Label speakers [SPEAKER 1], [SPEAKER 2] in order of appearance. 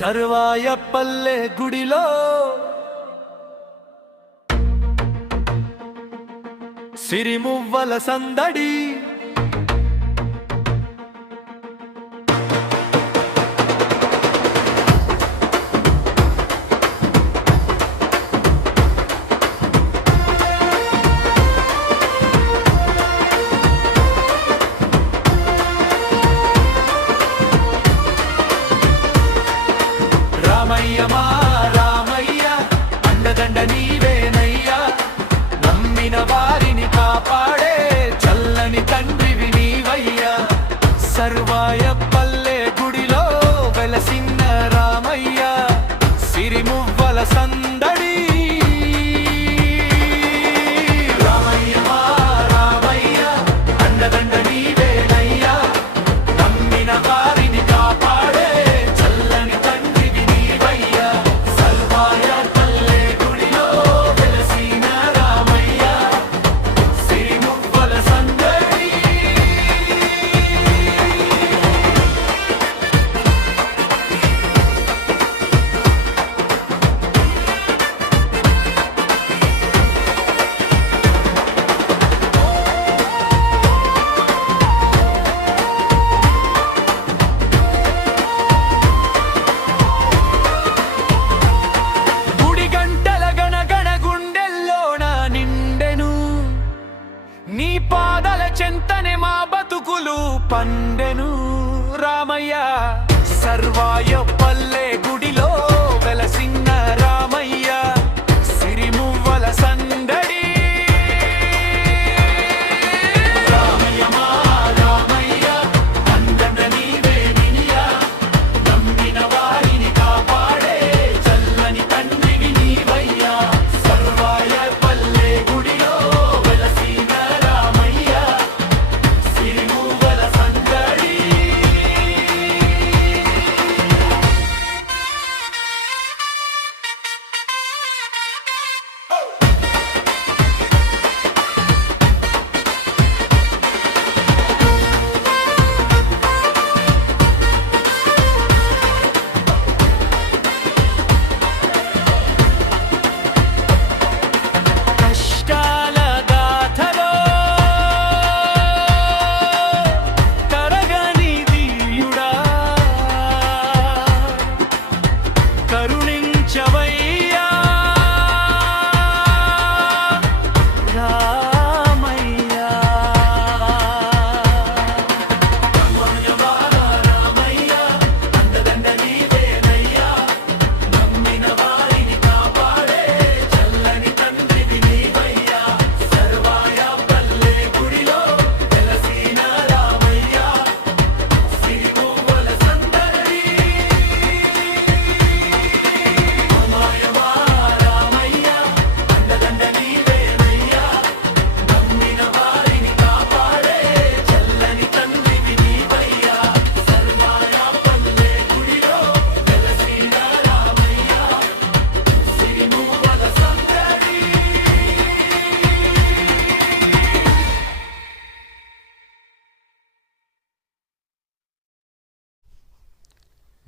[SPEAKER 1] సర్వాయ పల్లె గుడిలో సిరిమువ్వల సందడి வருவாயா పాదల చెంతని మా బతుకులు పండెను రామయ్య సర్వాయ పల్లె గుడిలో